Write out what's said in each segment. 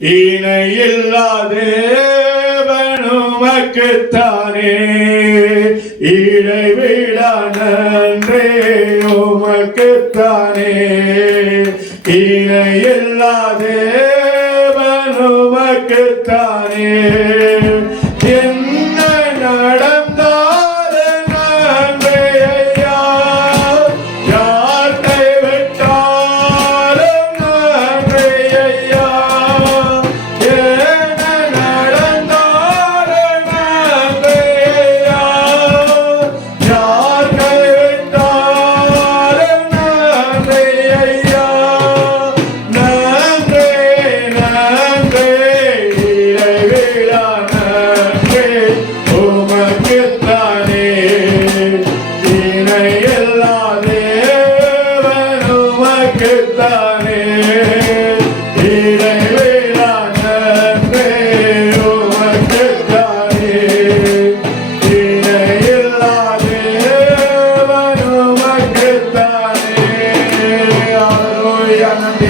இணையில்லாதேவனுமக்குத்தானே. இடைவிடா நன்றே உமக்குத்தானே. இணையில்லாதேவனுமக்குத்தானே.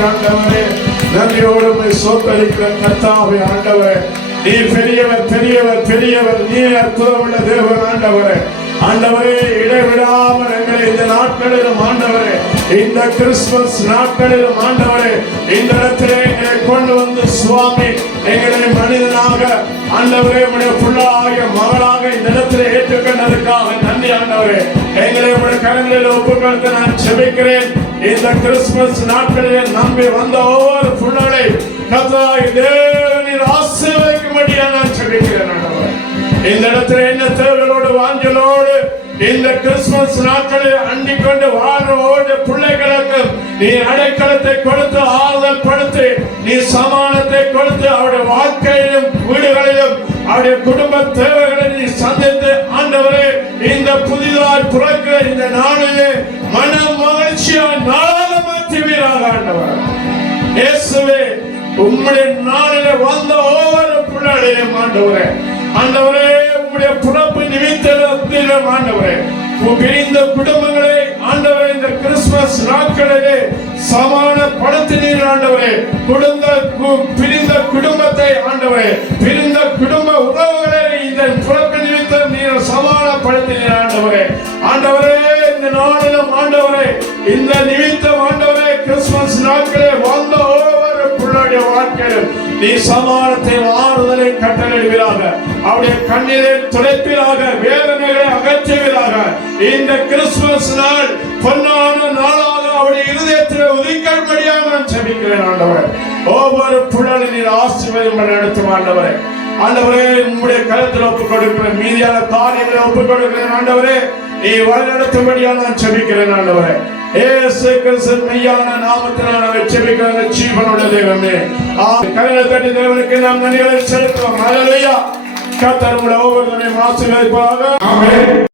ஆண்டவரே. நன்றியோடு உம்மை சோத்தரிக்கிற கர்த்தாவே நீ பெரியவர் பெரியவர் பெரியவர் நீ அற்புதமுள்ள தேவன் ஆண்டவரே. ஆண்டவரே இடைவிடாமல் எங்களை இந்த நாட்களிலும் ஆண்டவரே இந்த கிறிஸ்துமஸ் நாட்களிலும் ஆண்டவரே இந்த இடத்திலே எங்களை கொண்டு வந்து சுவாமி எங்களை மனிதனாக ஆண்டவரே உடைய புள்ளாக மகளாக இந்த இடத்திலே ஏற்றுக்கொண்டதற்காக நன்றி ஆண்டவரே. எங்களை உடைய கரங்களில் ஒப்புக்கொடுத்து நான் செபிக்கிறேன். இந்த கிறிஸ்துமஸ் நாட்களிலே நம்பி வந்த ஒவ்வொரு புள்ளலை கத்தாய் தேவனின் ஆசீர்வதிக்கும்படியாக நான் செபிக்கிறேன் ஆண்டவரே. இந்த இடத்துல என்ன தேவைகளோடு வாஞ்சலோடு இந்த கிறிஸ்துமஸ் நாட்களில் அண்டிக் கொண்டு வாழ்வோடு பிள்ளைகளுக்கு நீ அடைக்கலத்தை கொடுத்து ஆறுதல் படுத்து நீ சமானத்தை கொடுத்து அவருடைய வாழ்க்கையிலும் வீடுகளிலும் அவருடைய குடும்ப தேவைகளை நீ சந்தித்து ஆண்டவரே இந்த புதிதாய் பிறக்க இந்த நாளிலே மன மகிழ்ச்சியாய் நாளாக மாற்றுவீராக ஆண்டவர். இயேசுவே உம்முடைய நாளிலே வந்த ஒவ்வொரு பிள்ளைகளையும் ஆண்டவரே ஆண்டவரே நேரம் ஆண்டவரே உம் பிரிந்த குடும்பங்களை ஆண்டவரே இந்த கிறிஸ்துமஸ் நாட்களிலே சமான சமானப்படுத்தினீர் ஆண்டவரே. குடும்ப பிரிந்த குடும்பத்தை ஆண்டவரே பிரிந்த குடும்ப உறவுகளை இந்த பிறப்பு நிமித்தம் நீர் சமான சமானப்படுத்தினீர் ஆண்டவரே. ஆண்டவரே இந்த நாளிலும் ஆண்டவரே இந்த நிமித்தம் ஆண்டவரே கிறிஸ்துமஸ் நாட்களே வந்த ஒவ்வொரு பிள்ளைய வாழ்க்கையிலும் நீ சமானத்தை ஆறுதலை கட்டளையிடுவீராக. அவருடைய கண்ணீரை துடைப்பீராக. வேதனைகளை அகற்றுவீராக இந்த கிறிஸ்துமஸ் நாள் பொன்னான நாளாக அவருடைய இருதயத்தில் உதிக்கபடியாக நான் செபிக்கிறேன் ஆண்டவர். ஒவ்வொரு புழலின் நீர் ஆசீர்வாதம் நடத்தும் ஆண்டவரே. ஆண்டவரே உங்களுடைய கருத்தில் ஒப்புக் கொடுக்கிறேன் மீதியான காரியங்களை ஒப்புக் கொடுக்கிறேன் ஆண்டவரே. நீ வழிநடத்தும்படியா நான் செபிக்கிறேன் ஆண்டவரே. ஏசு கிறிஸ்து மெய்யான நாமத்தினால் நான் செபிக்கிற ஜீவனோட தெய்வமே ஆ தட்டி தேவனுக்கு நாம் நன்றிகளை செலுத்துவோம். का तरंगड़ा होगा तुम्हें मौत से मेरे पागा आमीन